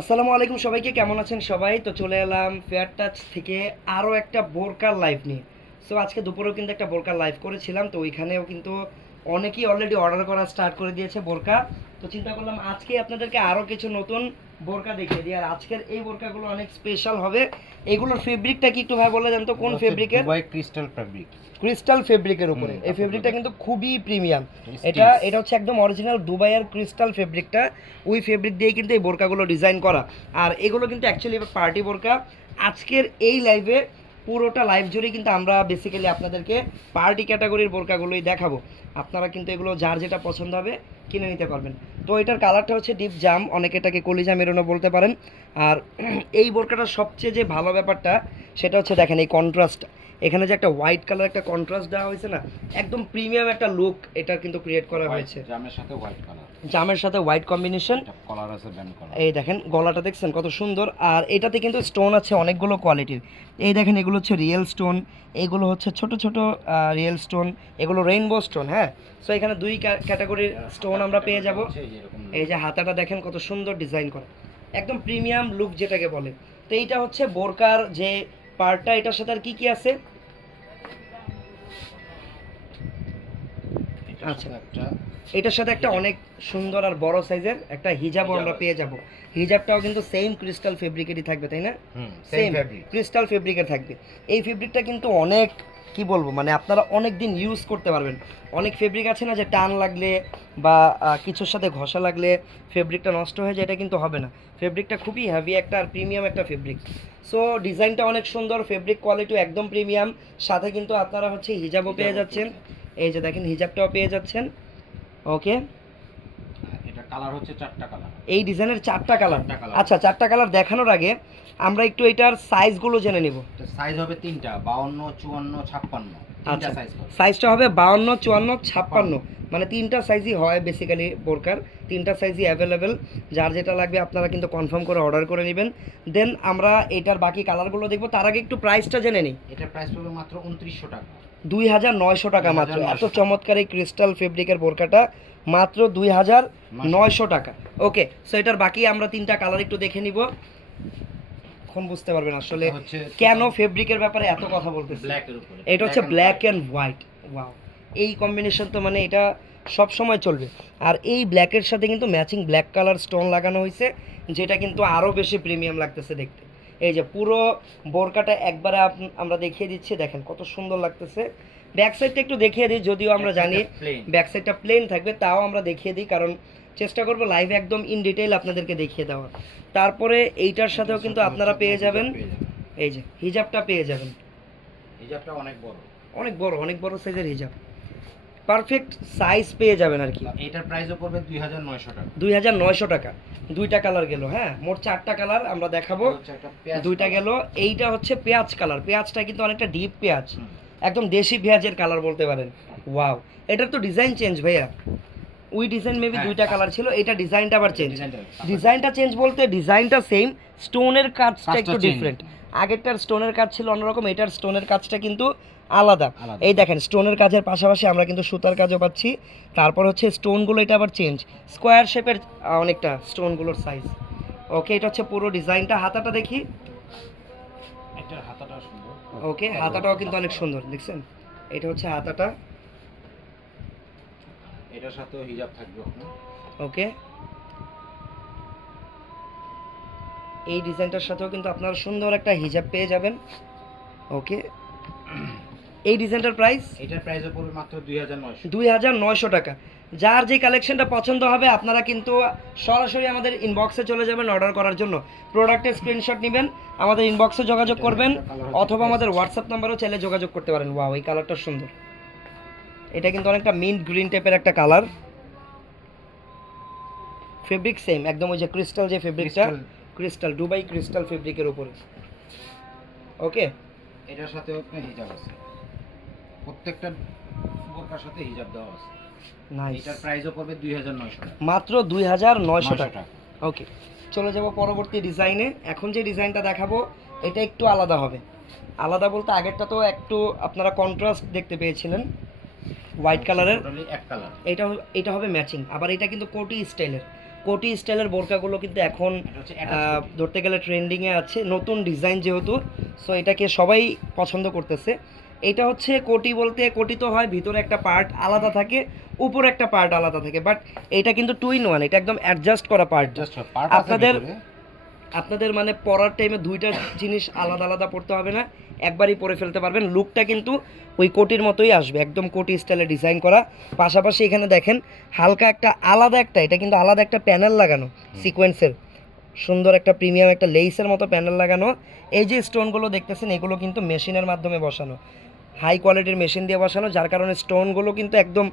আসসালামু আলাইকুম সবাইকে, কেমন আছেন সবাই? তো চলে এলাম ফেয়ার টাচ থেকে আরও একটা বোরকার লাইভ নিয়ে। সো আজকে দুপুরেও কিন্তু একটা বোরকার লাইভ করেছিলাম, তো ওইখানেও কিন্তু অনেকেই অলরেডি অর্ডার করা স্টার্ট করে দিয়েছে বোরকা। তো চিন্তা করলাম আজকে আপনাদেরকে আরও কিছু নতুন বোরকা দেখিয়ে দিই। আর আজকের এই বোরকাগুলো অনেক স্পেশাল হবে। এগুলোর ফেব্রিকটা কি একটু ভাই বলে দেন তো? কোন ফেব্রিকের ক্রিস্টাল ফেব্রিক ক্রিস্টাল ফেব্রিকের উপরে। এই ফেব্রিকটা কিন্তু খুবই প্রিমিয়াম এটা এটা হচ্ছে একদম অরিজিনাল দুবাইয়ের ক্রিস্টাল ফেব্রিকটা ওই ফেব্রিক দিয়ে কিন্তু এই বোরকাগুলো ডিজাইন করা। আর এগুলো কিন্তু অ্যাকচুয়ালি পার্টি বোরকা। আজকের এই লাইভে পুরোটা লাইভ জুড়ে কিন্তু আমরা বেসিক্যালি আপনাদেরকে পার্টি ক্যাটাগরির বোরকাগুলোই দেখাবো। আপনারা কিন্তু এগুলো যার যেটা পছন্দ হবে কিনে নিতে পারবেন। তো এটার কালারটা হচ্ছে ডিপ জাম অনেকে এটাকে কলিজা মেরোনো বলতে পারেন। আর এই বোরকাটার সবচেয়ে যে ভালো ব্যাপারটা, সেটা হচ্ছে দেখেন এই কন্ট্রাস্ট এখানে যে একটা হোয়াইট কালার একটা কন্ট্রাস্ট দেওয়া হয়েছে না একদম প্রিমিয়াম একটা লুক এটা কিন্তু ক্রিয়েট করা হয়েছে। জামের সাথে হোয়াইট কালার জামের সাথে হোয়াইট কম্বিনেশন কলার আছে ব্যান্ড করা এই দেখেন গলাটা দেখছেন কত সুন্দর। আর এটাতে কিন্তু স্টোন আছে অনেকগুলো কোয়ালিটির এই দেখেন এগুলো হচ্ছে রিয়েল স্টোন এগুলো হচ্ছে ছোট ছোট রিয়েল স্টোন এগুলো রেইনবো স্টোন হ্যাঁ? সো এখানে দুই ক্যাটাগরির স্টোন আমরা পেয়ে যাব। এই যে এই যে হাতাটা দেখেন কত সুন্দর ডিজাইন করা। একদম প্রিমিয়াম লুক যেটাকে বলে। তো এইটা হচ্ছে বোরকার যে পার্টটা এটার সাথে আর কি কি আছে? আচ্ছা। একটা এটার সাথে একটা অনেক সুন্দর আর বড় সাইজের একটা হিজাবও হিজাব আমরা পেয়ে যাব। হিজাবটাও কিন্তু সেম ক্রিস্টাল ফেব্রিকেরই থাকবে তাই না? সেম ক্রিস্টাল ফেব্রিকের থাকবে। এই ফেব্রিকটা কিন্তু অনেক কি বলব? মানে আপনারা অনেক দিন ইউজ করতে পারবেন। অনেক ফেব্রিক আছে না যে টান লাগলে বা কিছুর সাথে ঘষা লাগলে ফেব্রিকটা নষ্ট হয়ে যায় এটা কিন্তু হবে না। ফেব্রিকটা খুবই হ্যাভি একটা আর প্রিমিয়াম একটা ফেব্রিক সো ডিজাইনটা অনেক সুন্দর ফেব্রিক কোয়ালিটিও একদম প্রিমিয়াম সাথে কিন্তু আপনারা হচ্ছে হিজাবও পেয়ে যাচ্ছেন। এই যে দেখেন হিজাবটাও পেয়ে যাচ্ছেন। ওকে কালার হচ্ছে চারটা কালার। এই ডিজাইনের চারটা কালার? আচ্ছা চারটা কালার দেখানোর আগে আমরা একটু এটার সাইজগুলো জেনে নিব। সাইজ হবে তিনটা বাউন্ন চুয়ান্ন ছাপ্পান্ন। আচ্ছা সাইজটা হবে। বাউন্ন চুয়ান্ন ছাপ্পান্ন। মানে তিনটা সাইজই হয় বেসিক্যালি বোরকার। তিনটা সাইজই অ্যাভেলেবেল যার যেটা লাগবে আপনারা কিন্তু কনফার্ম করে অর্ডার করে নেবেন। দেন আমরা এটার বাকি কালারগুলো দেখব। তার আগে একটু প্রাইসটা জেনে নিই। এটার প্রাইস পড়বে মাত্র উনত্রিশশো টাকা। দুই হাজার নয়শো টাকা মাত্র। এত চমৎকার এই ক্রিস্টাল ফেব্রিকের বোরকাটা। মাত্র দুই হাজার নয়শো টাকা। ওকে সো এটার বাকি আমরা তিনটা কালার একটু দেখে নিব। এখন বুঝতে পারবেন আসলে কেন ফেব্রিকের ব্যাপারে এত কথা বলতেছি এটা হচ্ছে ব্ল্যাক অ্যান্ড হোয়াইট ওয়াও এই কম্বিনেশন তো মানে এটা সব সময় চলবে। আর এই ব্ল্যাকের সাথে কিন্তু ম্যাচিং ব্ল্যাক কালার স্টোন লাগানো হয়েছে যেটা কিন্তু আরও বেশি প্রিমিয়াম লাগতেছে দেখতে। এই যে পুরো বোরকাটা একবারে আমরা দেখিয়ে দিচ্ছি দেখেন কত সুন্দর লাগতেছে। ব্যাক সাইডটা একটু দেখিয়ে দিই যদিও আমরা জানি। ব্যাক সাইডটা প্লেন থাকবে তাও আমরা দেখিয়ে দিই কারণ চেষ্টা করব লাইভে একদম ইন ডিটেইল আপনাদেরকে দেখিয়ে দেওয়ার। তারপরে এইটার সাথেও কিন্তু আপনারা পেয়ে যাবেন। এই যে হিজাবটা পেয়ে যাবেন। হিজাবটা অনেক বড়। অনেক বড় অনেক বড় সাইজের হিজাব। পারফেক্ট সাইজ পেয়ে যাবেন আর কি। এটার প্রাইসও পড়বে দুই হাজার নয়শো টাকা। দুই হাজার নয়শো টাকা। দুইটা কালার গেল হ্যাঁ? মোট চারটা কালার আমরা দেখাবো। দুইটা। গেল এইটা হচ্ছে পেঁয়াজ কালার পেঁয়াজটা কিন্তু অনেকটা ডিপ পেঁয়াজ। একদম দেশি পেঁয়াজের কালার বলতে পারেন। ওয়াও এটার তো ডিজাইন চেঞ্জ ভাইয়া। ওই ডিজাইন মেবি হ্যাঁ, দুইটা কালার ছিল এটা ডিজাইনটা আবার চেঞ্জ ডিজাইনটা চেঞ্জ বলতে ডিজাইনটা সেম স্টোনের কাজটা একটু ডিফারেন্ট আগেরটার স্টোনের কাজ ছিল অন্যরকম এটার স্টোনের কাজটা কিন্তু আলাদা। এই দেখেন স্টোনের কাজের পাশাপাশি আমরা কিন্তু সুতার কাজও পাচ্ছি। তারপর হচ্ছে স্টোনগুলো এটা আবার চেঞ্জ স্কোয়ার শেপের অনেকটা স্টোনগুলোর সাইজ ওকে এটা হচ্ছে পুরো ডিজাইনটা হাতাটা দেখি। ওকে হাতাটাও কিন্তু অনেক সুন্দর দেখছেন? এটা হচ্ছে হাতাটা। এটার সাথেও হিজাব থাকবে ওকে। এই ডিজাইনটার সাথেও কিন্তু আপনারা সুন্দর একটা হিজাব পেয়ে যাবেন। ওকে। এই ডিজাইনটার প্রাইস? এটার প্রাইসও পড়বে মাত্র দুই হাজার নয়শো। দুই হাজার নয়শো টাকা। যার যে কালেকশনটা পছন্দ হবে আপনারা কিন্তু সরাসরি আমাদের ইনবক্সে চলে যাবেন অর্ডার করার জন্য। প্রোডাক্টের স্ক্রিনশট নেবেন আমাদের ইনবক্সে যোগাযোগ করবেন অথবা আমাদের হোয়াটসঅ্যাপ নাম্বারও চাইলে যোগাযোগ করতে পারেন। ওয়াও এই কালারটা সুন্দর। এটা কিন্তু অনেকটা মিন্ট গ্রিন টাইপের একটা কালার ফেব্রিক সেম একদম ওই যে ক্রিস্টাল যে ফেব্রিকটা ক্রিস্টাল দুবাই ক্রিস্টাল ফেব্রিকের উপরে। ওকে এটার আপনার হিজাব আছে। প্রত্যেকটা বোরকার সাথে হিজাব দেওয়া আছে। এটার প্রাইসও পড়বে দুই হাজার নয়শো টাকা। মাত্র দুই হাজার নয়শো টাকা। ওকে চলে যাব পরবর্তী ডিজাইনে এখন যে ডিজাইনটা দেখাবো এটা একটু আলাদা হবে। আলাদা বলতে আগেরটা তো একটু আপনারা কন্ট্রাস্ট দেখতে পেয়েছিলেন। হোয়াইট কালারের এক কালার এটা এটা হবে ম্যাচিং আবার এটা কিন্তু কোটি স্টাইলের কোটি স্টাইলের বোরকাগুলো কিন্তু এখন। ধরতে গেলে ট্রেন্ডিংয়ে আছে। নতুন ডিজাইন যেহেতু সো এটাকে সবাই পছন্দ করতেছে। এটা হচ্ছে কোটি বলতে কোটি তো হয় ভিতরে একটা পার্ট আলাদা থাকে উপরে একটা পার্ট আলাদা থাকে বাট এটা কিন্তু টু ইন ওয়ান এটা একদম অ্যাডজাস্ট করা পার্ট আপনাদের- আপনাদের মানে পরার টাইমে দুইটা জিনিস আলাদা আলাদা পড়তে হবে না একবারই পরে ফেলতে পারবেন। লুকটা কিন্তু ওই কোটির মতোই আসবে একদম কোটি স্টাইলে ডিজাইন করা। পাশাপাশি এখানে দেখেন হালকা একটা আলাদা একটা এটা কিন্তু আলাদা একটা প্যানেল লাগানো সিকোয়েন্সের সুন্দর একটা প্রিমিয়াম একটা লেইসের মতো প্যানেল লাগানো। এই যে স্টোনগুলো দেখতেছেন এগুলো কিন্তু মেশিনের মাধ্যমে বসানো। হাই কোয়ালিটির মেশিন দিয়ে বসানো যার কারণে স্টোনগুলো কিন্তু একদম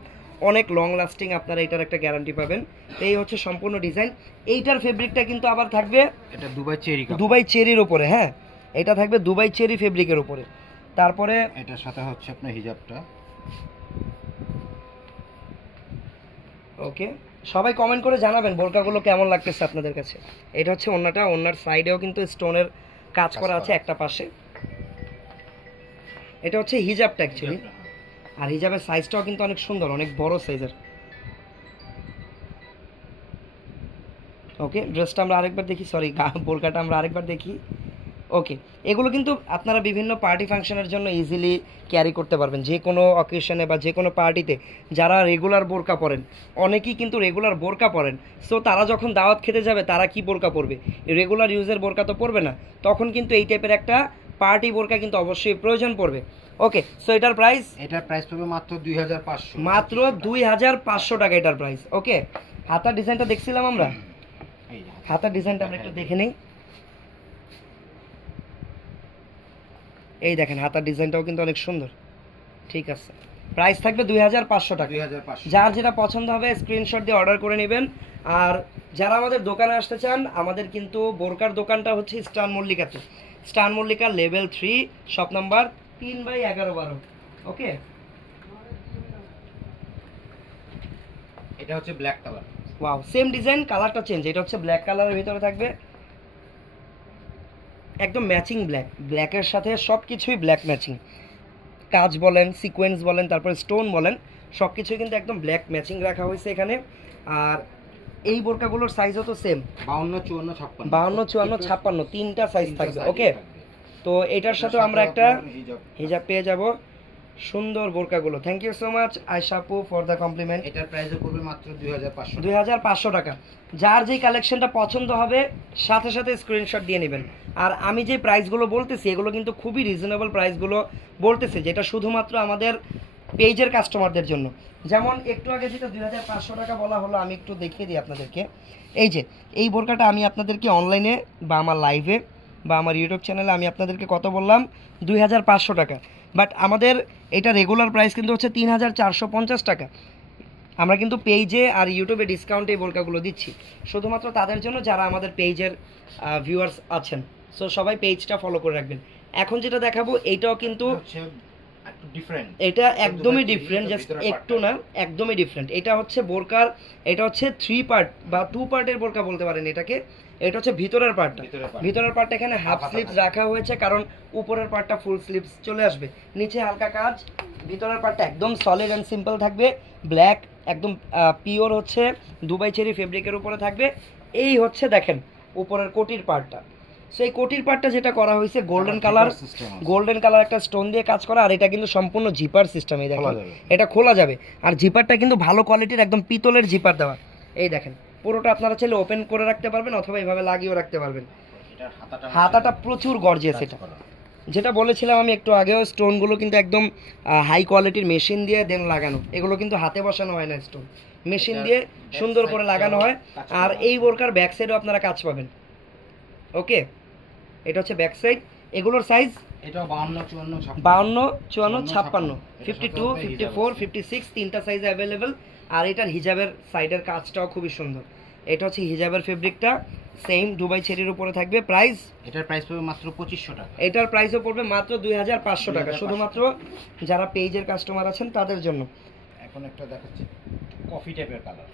অনেক লং লাস্টিং আপনারা এটার একটা গ্যারান্টি পাবেন। তো এই হচ্ছে সম্পূর্ণ ডিজাইন এইটার ফেব্রিকটা কিন্তু আবার থাকবে এটা দুবাই চেরি দুবাই চেরির উপরে হ্যাঁ। এটা থাকবে দুবাই চেরি ফেব্রিকের উপরে। তারপরে এটার সাথে হচ্ছে আপনার হিজাবটা। ওকে। সবাই কমেন্ট করে জানাবেন বোরকাগুলো কেমন লাগতেছে আপনাদের কাছে। এটা হচ্ছে অন্যটা অন্যার সাইডেও কিন্তু স্টোনের কাজ করা আছে। একটা পাশে। এটা হচ্ছে হিজাবটা অ্যাকচুয়ালি আর হিজাবের সাইজটাও কিন্তু অনেক সুন্দর অনেক বড় সাইজের ওকে ড্রেসটা আমরা আরেকবার দেখি সরি বোরকাটা আমরা আরেকবার দেখি। ওকে এগুলো কিন্তু আপনারা বিভিন্ন পার্টি ফাংশনের জন্য ইজিলি ক্যারি করতে পারবেন। যে কোনো অকেশনে বা যে কোনো পার্টিতে যারা রেগুলার বোরকা পরেন অনেকেই কিন্তু রেগুলার বোরকা পরেন। সো তারা যখন দাওয়াত খেতে যাবে তারা কি বোরকা পরবে? রেগুলার ইউজের বোরকা তো পরবে না। তখন কিন্তু এই টাইপের একটা পার্টি বোরকা কিন্তু অবশ্যই প্রয়োজন পড়বে। ওকে সো এটার প্রাইস এটার প্রাইস পড়বে মাত্র দুই হাজার পাঁচশো। মাত্র দুই হাজার পাঁচশো টাকা এটার প্রাইস ওকে হাতার ডিজাইনটা দেখছিলাম আমরা। এই যে। হাতে। হাতার ডিজাইনটা আমরা একটু দেখে নেই। এই দেখেন হাতার ডিজাইনটাও কিন্তু অনেক সুন্দর। ঠিক আছে। প্রাইস থাকবে দুই হাজার পাঁচশো টাকা। যার যেটা পছন্দ হবে স্ক্রিনশট দিয়ে অর্ডার করে নেবেন। আর যারা আমাদের দোকানে আসতে চান আমাদের কিন্তু বোরকার দোকানটা হচ্ছে স্টান মল্লিকাতে। স্টান Mallika level three shop number তিন বাই এগারো বারো। ওকে? এটা হচ্ছে black colour. Wow same design কালারটা চেঞ্জ। এটা হচ্ছে ব্ল্যাক কালারের ভিতরে থাকবে। একদম ম্যাচিং ব্ল্যাক। ব্ল্যাকের সাথে সব কিছুই ব্ল্যাক ম্যাচিং। কাজ বলেন সিকোয়েন্স বলেন তারপরে স্টোন বলেন সব কিছুই কিন্তু একদম ব্ল্যাক ম্যাচিং রাখা হয়েছে এখানে। আর এই বোরকাগুলোর সাইজও তো সেম বাউন্ন চুয়ান্ন ছাপ্পান্ন। বাউন্ন চুয়ান্ন ছাপ্পান্ন তিনটা সাইজ থাকবে ওকে তো এটার সাথে আমরা একটা হিজাব। হিজাব পেয়ে যাব। সুন্দর বোরকাগুলো। থ্যাংক ইউ সো মাচ আয়শাপু ফর দ্য কমপ্লিমেন্ট এটার প্রাইসও পড়বে মাত্র দুই হাজার পাঁচশো দুই হাজার পাঁচশো টাকা। যার যেই কালেকশনটা পছন্দ হবে সাথে সাথে স্ক্রিনশট দিয়ে নেবেন। আর আমি যে প্রাইসগুলো বলতেছি এগুলো কিন্তু খুবই রিজনেবল প্রাইসগুলো বলতেছে যেটা শুধুমাত্র আমাদের পেজের কাস্টমারদের জন্য। যেমন একটু আগে যেটা দুই হাজার পাঁচশো টাকা বলা হলো, আমি একটু দেখিয়ে দিই আপনাদেরকে। এই যে, এই বোরকাটা আমি আপনাদেরকে অনলাইনে বা আমার লাইভে বা আমার ইউটিউব চ্যানেলে আমি আপনাদেরকে কত বললাম? দুই হাজার পাঁচশো টাকা। বাট আমাদের এটা রেগুলার প্রাইস কিন্তু হচ্ছে তিন হাজার চারশো পঞ্চাশ টাকা। আমরা কিন্তু পেজে আর ইউটিউবে ডিসকাউন্টে এই বোরকাগুলো দিচ্ছি। শুধুমাত্র তাদের জন্য যারা আমাদের পেজের ভিউয়ার্স আছেন। সো সবাই পেজটা ফলো করে রাখবেন। এখন যেটা দেখাবো এইটাও কিন্তু ডিফারেন্ট এটা একদমই ডিফারেন্ট জাস্ট একটু না একদমই ডিফারেন্ট এটা হচ্ছে বোরকার এটা হচ্ছে থ্রি পার্ট বা টু পার্টের বোরকা বলতে পারেন এটাকে। এটা হচ্ছে ভিতরের পার্টটা ভিতরের পার্টটা এখানে হাফ হাফ স্লিভস রাখা হয়েছে কারণ উপরের পার্টটা ফুল স্লিভস চলে আসবে। নিচে হালকা কাজ ভিতরের পার্টটা একদম সলিড অ্যান্ড সিম্পল থাকবে। ব্ল্যাক একদম পিওর হচ্ছে দুবাই চেরি ফেব্রিকের উপরে থাকবে। এই হচ্ছে দেখেন উপরের কোটির পার্টটা সো এই কোটির পার্টটা যেটা করা হয়েছে গোল্ডেন কালার গোল্ডেন কালার একটা স্টোন দিয়ে কাজ করা আর এটা কিন্তু সম্পূর্ণ জিপার সিস্টেম এই দেখেন। এটা খোলা যাবে। আর জিপারটা কিন্তু ভালো কোয়ালিটির একদম পিতলের জিপার দেওয়া। এই দেখেন পুরোটা আপনারা চাইলে ওপেন করে রাখতে পারবেন অথবা এইভাবে লাগিয়েও রাখতে পারবেন। হাতাটা হাতাটা প্রচুর গর্জিয়াস এটা। যেটা বলেছিলাম আমি একটু আগেও স্টোনগুলো কিন্তু একদম হাই কোয়ালিটির মেশিন দিয়ে দেন লাগানো। এগুলো কিন্তু হাতে বসানো হয় না স্টোন মেশিন দিয়ে সুন্দর করে লাগানো হয়। আর এই বোরকার ব্যাক সাইডেও আপনারা কাজ পাবেন। ওকে এটা হচ্ছে ব্যাক সাইড এগুলোর সাইজ এটাও বাউন্ন চুয়ান্ন ছাপ্পান্ন। বাউন্ন চুয়ান্ন চুয়ান্ন, ছাপ্পান্ন। ছাপ্পান্ন। Fifty two fifty four fifty six তিনটা সাইজ অ্যাভেলেবেল আর এটার হিজাবের সাইডের কাজটাও খুবই সুন্দর। এটা হচ্ছে হিজাবের ফেব্রিকটা সেম দুবাই চেরির উপরে থাকবে। প্রাইস এটার প্রাইস পড়বে মাত্র পঁচিশশো টাকা। এটার প্রাইসও পড়বে মাত্র দুই হাজার পাঁচশো টাকা। শুধুমাত্র যারা পেজের কাস্টমার আছেন তাদের জন্য। এখন একটা দেখাচ্ছি। কফি টাইপের কালার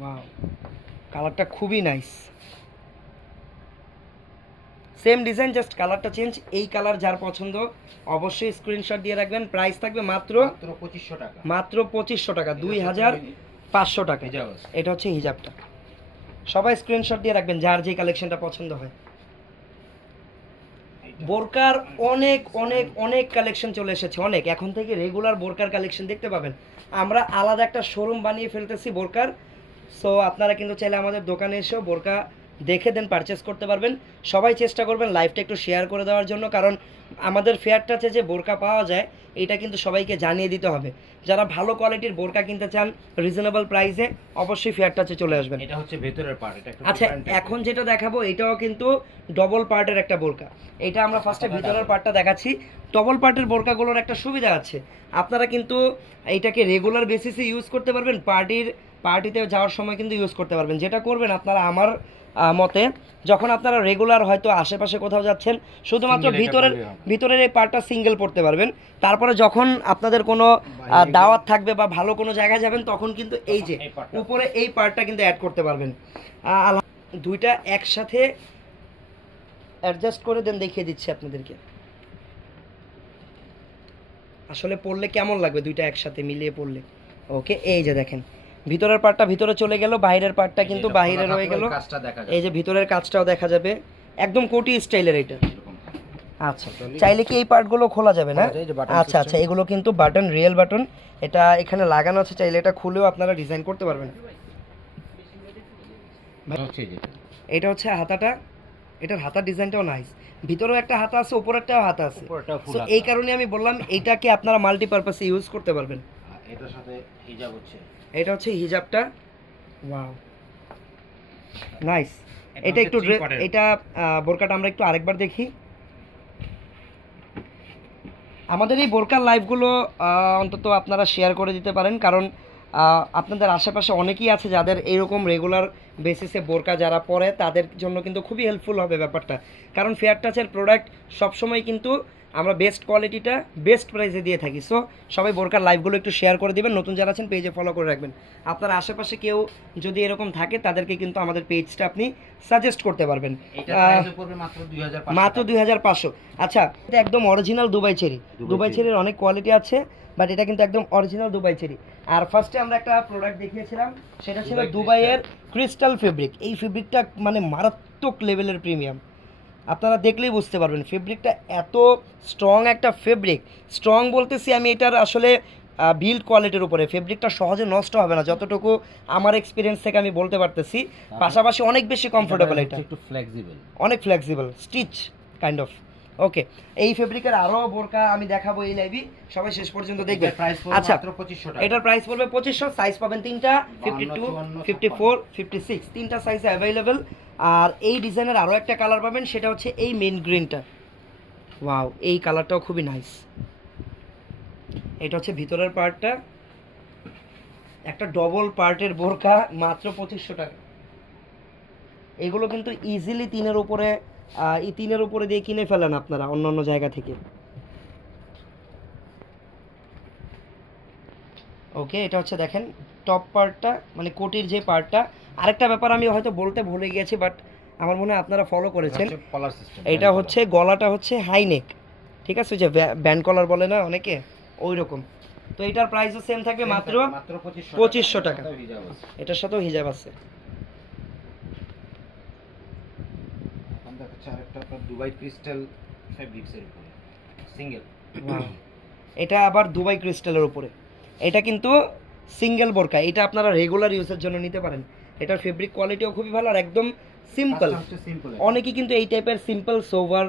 ওয়াও কালারটা খুবই নাইস সেম ডিজাইন জাস্ট কালারটা চেঞ্জ এই কালার যার পছন্দ অবশ্যই স্ক্রিনশট দিয়ে রাখবেন। প্রাইস থাকবে মাত্র মাত্র পঁচিশশো টাকা। মাত্র পঁচিশশো টাকা দুই হাজার পাঁচশো টাকা। এটা হচ্ছে হিজাবটা। সবাই স্ক্রিনশট দিয়ে রাখবেন যার যে কালেকশনটা পছন্দ হয়। বোরকার অনেক অনেক অনেক কালেকশন চলে এসেছে অনেক। এখন থেকে রেগুলার বোরকার কালেকশন দেখতে পাবেন। আমরা আলাদা একটা শোরুম বানিয়ে ফেলতেছি বোরকার। সো আপনারা কিন্তু চাইলে আমাদের দোকানে এসেও বোরকা দেখে দেন পারচেস করতে পারবেন। সবাই চেষ্টা করবেন লাইভটা একটু শেয়ার করে দেওয়ার জন্য কারণ আমাদের ফেয়ারটাতে যে বোরকা পাওয়া যায় এটা কিন্তু সবাইকে জানিয়ে দিতে হবে। যারা ভালো কোয়ালিটির বোরকা কিনতে চান রিজনেবল প্রাইসে অবশ্যই ফেয়ারটা ফেয়ারটাচে চলে আসবেন। এটা হচ্ছে ভেতরের পার্ট এটা আচ্ছা এখন যেটা দেখাবো এটাও কিন্তু ডবল পার্টের একটা বোরকা। এটা আমরা ফার্স্টে ভেতরের পার্টটা দেখাচ্ছি। ডবল পার্টের বোরকাগুলোর একটা সুবিধা আছে। আপনারা কিন্তু এটাকে রেগুলার বেসিসে ইউজ করতে পারবেন পার্টির পার্টিতে যাওয়ার সময় কিন্তু ইউজ করতে পারবেন। যেটা করবেন আপনারা আমার মতে যখন আপনারা রেগুলার হয়তো আশেপাশে কোথাও যাচ্ছেন শুধুমাত্র ভিতরের ভিতরের এই পার্টটা সিঙ্গেল পড়তে পারবেন। তারপরে যখন আপনাদের কোনো দাওয়াত থাকবে বা ভালো কোনো জায়গায় যাবেন তখন কিন্তু এই যে। উপরে এই পার্টটা কিন্তু অ্যাড করতে পারবেন। দুইটা একসাথে অ্যাডজাস্ট করে দেন দেখিয়ে দিচ্ছি আপনাদেরকে। আসলে পড়লে কেমন লাগবে দুইটা একসাথে মিলিয়ে পড়লে? ওকে এই যে দেখেন। ভিতরের পার্টটা ভিতরে চলে গেল বাইরের পার্টটা কিন্তু বাইরে রয়ে গেল। এই কাজটা দেখা এই যে ভিতরের কাজটাও দেখা যাবে। একদম কোটি স্টাইলের এটা। এরকম। আচ্ছা চাইলে কি এই পার্টগুলো খোলা যাবে না? আচ্ছা আচ্ছা এগুলো কিন্তু বাটন রিয়েল বাটন এটা এখানে লাগানো আছে চাইলে এটা খুলেও আপনারা ডিজাইন করতে পারবেন। এটা হচ্ছে এই যে। এটা হচ্ছে হাতাটা। এটার হাতার ডিজাইনটাও নাইস ভিতরেও একটা হাতা আছে উপরেরটাও হাতা আছে। So, এই কারণে আমি বললাম এইটাকে আপনারা মাল্টিপারপাসে ইউজ করতে পারবেন। এটার সাথে হিজাব হচ্ছে। এটা হচ্ছে হিজাবটা। ওয়াও নাইস এটা একটু। এটা বোরকাটা আমরা একটু আরেকবার দেখি। আমাদের এই বোরকার লাইভগুলো অন্তত আপনারা শেয়ার করে দিতে পারেন। কারণ আপনাদের আশেপাশে অনেকেই আছে যাদের এইরকম রেগুলার বেসিসে বোরকা যারা পরে তাদের জন্য কিন্তু খুবই হেল্পফুল হবে ব্যাপারটা। কারণ ফেয়ার টাচের প্রোডাক্ট সবসময় কিন্তু আমরা বেস্ট কোয়ালিটিটা বেস্ট প্রাইসে দিয়ে থাকি। সো সবাই বোরকার লাইভগুলো একটু শেয়ার করে দিবেন নতুন যারা আছেন পেজে ফলো করে রাখবেন। আপনার আশেপাশে কেউ যদি এরকম থাকে তাদেরকে কিন্তু আমাদের পেজটা আপনি সাজেস্ট করতে পারবেন। মাত্র 2500 দুই হাজার পাঁচশো। আচ্ছা এটা একদম অরিজিনাল দুবাই চেরি দুবাই চেরির অনেক কোয়ালিটি আছে বাট এটা কিন্তু একদম অরিজিনাল দুবাই চেরি আর ফার্স্টে আমরা একটা প্রোডাক্ট দেখিয়েছিলাম সেটা ছিল দুবাইয়ের ক্রিস্টাল ফেব্রিক এই ফেব্রিকটা মানে মারাত্মক লেভেলের প্রিমিয়াম আপনারা দেখলেই বুঝতে পারবেন ফেব্রিকটা এত স্ট্রং একটা ফেব্রিক স্ট্রং বলতেছি আমি এটার আসলে বিল্ড কোয়ালিটির উপরে। ফেব্রিকটা সহজে নষ্ট হবে না যতটুকু আমার এক্সপিরিয়েন্স থেকে আমি বলতে পারতেছি। পাশাপাশি অনেক বেশি কমফোর্টেবল এটা। একটু ফ্লেক্সিবল অনেক flexible stitch kind of okay এই ফেব্রিকের আরও বোরকা আমি দেখাবো এই লাইভি সবাই শেষ পর্যন্ত দেখবেন প্রাইস পড়বে আচ্ছা মাত্র 2500 টাকা। এটার প্রাইস পড়বে পঁচিশশো সাইজ পাবেন তিনটা fifty two 52, fifty four fifty six তিনটা সাইজে অ্যাভেলেবেল আর এই ডিজাইনের আরও একটা কালার পাবেন সেটা হচ্ছে এই মেন গ্রিনটা ওয়াও এই কালারটাও খুবই নাইস এটা হচ্ছে ভিতরের পার্টটা একটা ডবল পার্টের বোরকা মাত্র পঁচিশশো টাকা। এগুলো কিন্তু ইজিলি তিনের উপরে এই তিনের উপরে দিয়ে কিনে ফেলেন আপনারা অন্য অন্য জায়গা থেকে। ওকে এটা হচ্ছে দেখেন টপ পার্টটা মানে কোটির যে পার্টটা আরেকটা ব্যাপার আমি হয়তো বলতে ভুলে গিয়েছি বাট আমার মনে হয় আপনারা ফলো করেছেন। এটা হচ্ছে গলাটা হচ্ছে হাই নেক ঠিক আছে যে ব্যান্ড কলার বলে না অনেকে? ওই রকম তো এটার প্রাইসও সেম থাকবে মাত্র মাত্র 2500 2500 টাকা। এটার সাথেও হিজাব আছে। আরেকটা আপনার দুবাই ক্রিস্টাল ফেব্রিক্স এর উপরে সিঙ্গেল. এটা আবার দুবাই ক্রিস্টালের উপরে। এটা কিন্তু সিঙ্গেল বোরকা এটা আপনারা রেগুলার ইউজের জন্য নিতে পারেন। এটার ফেব্রিক কোয়ালিটিও খুবই ভালো আর একদম সিম্পল হচ্ছে সিম্পল অনেকেই কিন্তু এই টাইপের সিম্পল সোভার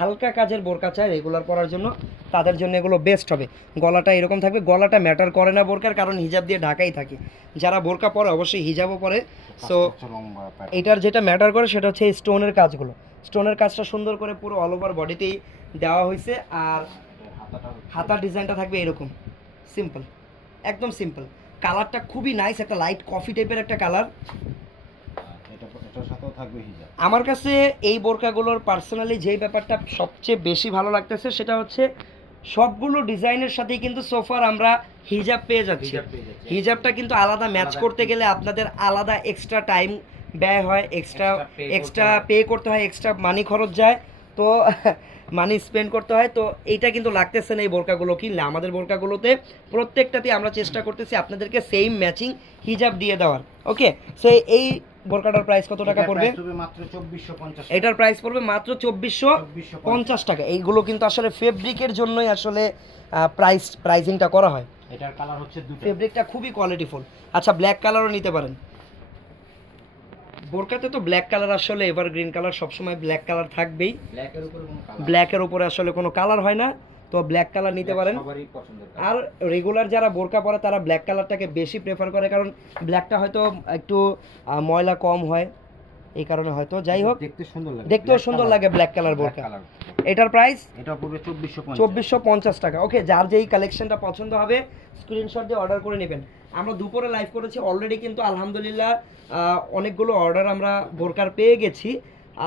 হালকা কাজের বোরকা চায় রেগুলার পরার জন্য। তাদের জন্য এগুলো বেস্ট হবে। গলাটা এরকম থাকবে গলাটা ম্যাটার করে না বোরকার কারণ হিজাব দিয়ে ঢাকাই থাকে। যারা বোরকা পরে অবশ্যই হিজাবও পরে। সো এটার যেটা ম্যাটার করে সেটা হচ্ছে স্টোনের কাজগুলো। স্টোনের কাজটা সুন্দর করে পুরো অল ওভার বডিতেই দেওয়া হয়েছে আর হাতার ডিজাইনটা থাকবে এরকম। সিম্পল একদম সিম্পল কালারটা খুবই নাইস একটা লাইট কফি টাইপের একটা কালার আমার কাছে এই বোরকাগুলোর পার্সোনালি যেই ব্যাপারটা সবচেয়ে বেশি ভালো লাগতেছে সেটা হচ্ছে সবগুলো ডিজাইনের সাথেই কিন্তু সোফার আমরা হিজাব পেয়ে যাচ্ছি। হিজাবটা কিন্তু আলাদা ম্যাচ করতে গেলে আপনাদের আলাদা এক্সট্রা টাইম ব্যয় হয় এক্সট্রা এক্সট্রা পে করতে হয়। এক্সট্রা মানি খরচ যায়। তো মানি স্পেন্ড করতে হয়। তো এইটা কিন্তু লাগতেছে না এই বোরকাগুলো কিনলে আমাদের বোরকাগুলোতে প্রত্যেকটাতে আমরা চেষ্টা করতেছি আপনাদেরকে সেম ম্যাচিং হিজাব দিয়ে দেওয়ার। ওকে সো এই বোরকাটার প্রাইস কত টাকা পড়বে? এটার প্রাইস পড়বে মাত্র চব্বিশশো পঞ্চাশ। টাকা। এইগুলো কিন্তু আসলে ফেব্রিকের জন্যই আসলে প্রাইস প্রাইজিংটা করা হয়। এটার কালার হচ্ছে ফেব্রিকটা খুবই কোয়ালিটিফুল আচ্ছা ব্ল্যাক কালারও নিতে পারেন। বোরকাতে তো ব্ল্যাক কালার আসলে এভারগ্রিন কালার সবসময় ব্ল্যাক কালার থাকবেই। ব্ল্যাকের উপরে আসলে কোনো কালার হয় না তো ব্ল্যাক কালার নিতে পারেন। আর রেগুলার যারা বোরকা পরে তারা ব্ল্যাক কালারটাকে বেশি প্রেফার করে কারণ ব্ল্যাকটা হয়তো একটু ময়লা কম হয় এই কারণে হয়তো। যাই হোক দেখতে সুন্দর লাগে। দেখতেও সুন্দর লাগে ব্ল্যাক কালার বোরকা। এটার প্রাইস এটা পড়বে চব্বিশশো চব্বিশশো পঞ্চাশ টাকা। ওকে যার যেই কালেকশনটা পছন্দ হবে স্ক্রিনশট দিয়ে অর্ডার করে নেবেন। আমরা দুপুরে লাইভ করেছি অলরেডি কিন্তু আলহামদুলিল্লাহ অনেকগুলো অর্ডার আমরা বোরকার পেয়ে গেছি।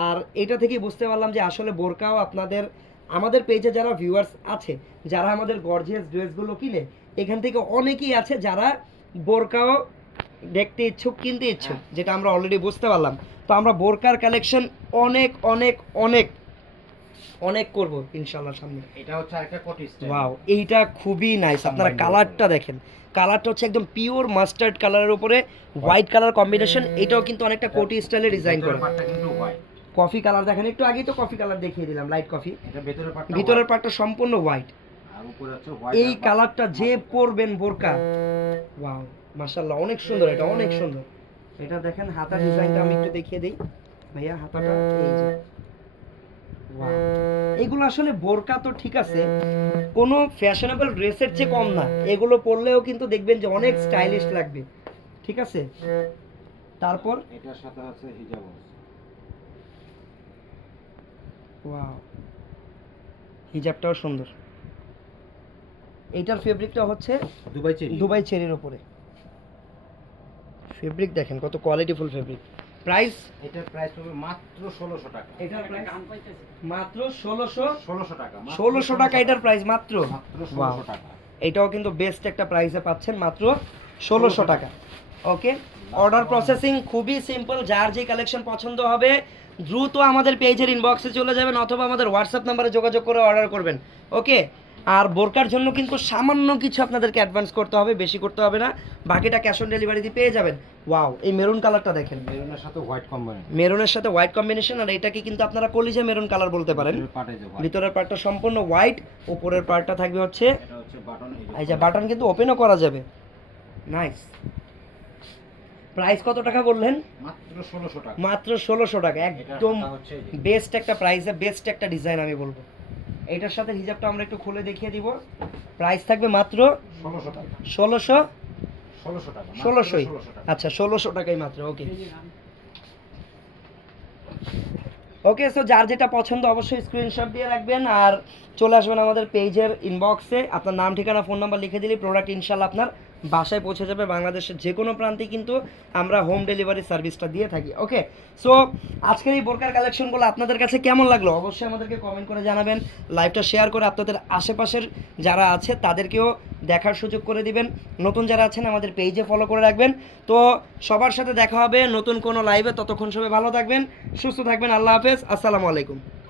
আর এটা থেকেই বুঝতে পারলাম যে আসলে বোরকাও আপনাদের আমাদের পেজে যারা ভিউয়ার্স আছে যারা আমাদের গর্জিয়াস ড্রেসগুলো কিনে এখান থেকে অনেকেই আছে যারা বোরকাও দেখতে ইচ্ছুক কিনতে ইচ্ছুক যেটা আমরা অলরেডি বুঝতে পারলাম। তো আমরা বোরকার কালেকশন অনেক অনেক অনেক অনেক করব ইনশাল্লাহ সামনে। এটা হচ্ছে আরেকটা কোটি স্টাইল ওয়াও এইটা খুবই নাইস আপনারা কালারটা দেখেন। কালারটা হচ্ছে একদম পিওর মাস্টার্ড কালারের উপরে হোয়াইট কালার কম্বিনেশন এটাও কিন্তু অনেকটা কোটি স্টাইলে ডিজাইন করা। পার্টটা কিন্তু হোয়াইট কফি কালার দেখেন একটু আগেই তো কফি কালার দেখিয়ে দিলাম লাইট কফি এটা ভেতরের পার্টটা পার্টটা সম্পূর্ণ হোয়াইট এই কালারটা যে পরবেন বোরকা। ওয়াও মাশাআল্লাহ অনেক সুন্দর এটা অনেক সুন্দর। এটা দেখেন হাতা ডিজাইনটা আমি একটু দেখিয়ে দিই। ভাইয়া হাতাটা এই যে. এগুলো আসলে বোরকা তো ঠিক আছে কোনো ফ্যাশনেবল ড্রেসের চেয়ে কম না। এগুলো পরলেও কিন্তু দেখবেন যে অনেক স্টাইলিশ লাগবে ঠিক আছে? তারপর? এটার সাথে আছে হিজাব ওয়াও হিজাবটাও সুন্দর। এইটার ফেব্রিকটা হচ্ছে দুবাই চেরি। দুবাই চেরির উপরে। ফেব্রিক দেখেন কত কোয়ালিটিফুল ফেব্রিক প্রাইস? এটার প্রাইস হবে মাত্র ষোলোশো টাকা। এটার প্রাইস? মাত্র ষোলোশো? ষোলোশো টাকা মাত্র ষোলোশো টাকা এটার প্রাইস মাত্র? মাত্র Wow. ষোলোশো টাকা। এটাও কিন্তু বেস্ট একটা প্রাইসে পাচ্ছেন মাত্র ষোলোশো টাকা। ওকে অর্ডার প্রসেসিং খুবই সিম্পল যার যে কালেকশন পছন্দ হবে দ্রুত আমাদের পেজের ইনবক্সে চলে যাবেন অথবা আমাদের হোয়াটসঅ্যাপ নাম্বারে যোগাযোগ করে অর্ডার করবেন। ওকে আর বোরকার জন্য কিন্তু সামান্য কিছু আপনাদেরকে অ্যাডভান্স করতে হবে বেশি করতে হবে না। বাকিটা ক্যাশ অন ডেলিভারিতে পেয়ে যাবেন। ওয়াও এই মেরুন কালারটা দেখেন। মেরুনের সাথে হোয়াইট কম্বাইন মেরুনের সাথে হোয়াইট কম্বিনেশন আর এটাকে কিন্তু আপনারা কলিজা মেরুন কালার বলতে পারেন। ভিতরের পার্টটা সম্পূর্ণ হোয়াইট উপরের পার্টটা থাকবে হচ্ছে এটা হচ্ছে বাটন এই যে বাটন কিন্তু ওপেনও করা যাবে। নাইস প্রাইস কত টাকা বললেন? মাত্র ষোলোশো টাকা। মাত্র ষোলোশো টাকা একদম বেস্ট একটা প্রাইসে বেস্ট একটা ডিজাইন আমি বলব। এটার সাথে হিজাবটা আমরা একটু খুলে দেখিয়ে দিব। প্রাইস থাকবে মাত্র ষোলোশো ষোলোশোই? আচ্ছা ষোলোশো টাকাই মাত্র ওকে। ওকে সো যার যেটা পছন্দ অবশ্যই স্ক্রিনশট দিয়ে রাখবেন আর চলে আসবেন আমাদের পেজের ইনবক্সে আপনার নাম ঠিকানা ফোন নাম্বার লিখে দিলে প্রোডাক্ট ইনশাল্লাহ আপনার বাসায় পৌঁছে যাবে বাংলাদেশের যে কোনো প্রান্তে কিন্তু আমরা হোম ডেলিভারি সার্ভিসটা দিয়ে থাকি ওকে সো আজকের এই বোরকার কালেকশনগুলো আপনাদের কাছে কেমন লাগল? অবশ্যই আমাদেরকে কমেন্ট করে জানাবেন লাইভটা শেয়ার করে আপনাদের আশেপাশের যারা আছে তাদেরকেও দেখার সুযোগ করে দিবেন। নতুন যারা আছেন, আমাদের পেজে ফলো করে রাখবেন। তো, সবার সাথে দেখা হবে নতুন কোনো লাইভে ততক্ষণ সবাই ভালো থাকবেন, সুস্থ থাকবেন। আল্লাহ হাফেজ। আসসালামু আলাইকুম।